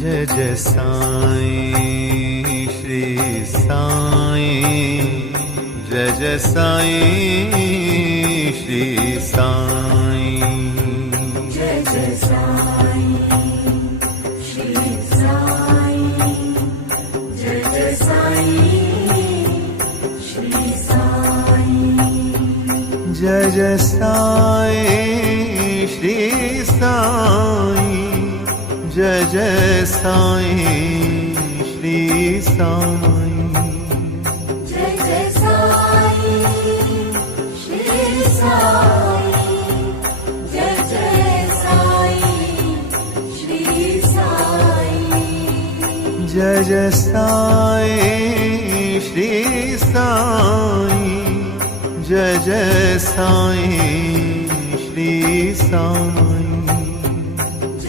Jai Jai Sai Shri Sai, Jai Jai Sai Shri Sai, Jai Jai Sai Shri Sai, Jai Jai Sai Shri Sai, Jai Jai Sai Shri Sai, Jai Jai Sai Shri Sai, Jai Jai Sai Shri Sai, Jai Jai Sai Shri Sai, Jai Jai Sai Shri Sai, Jai Jai Sai Shri Sai.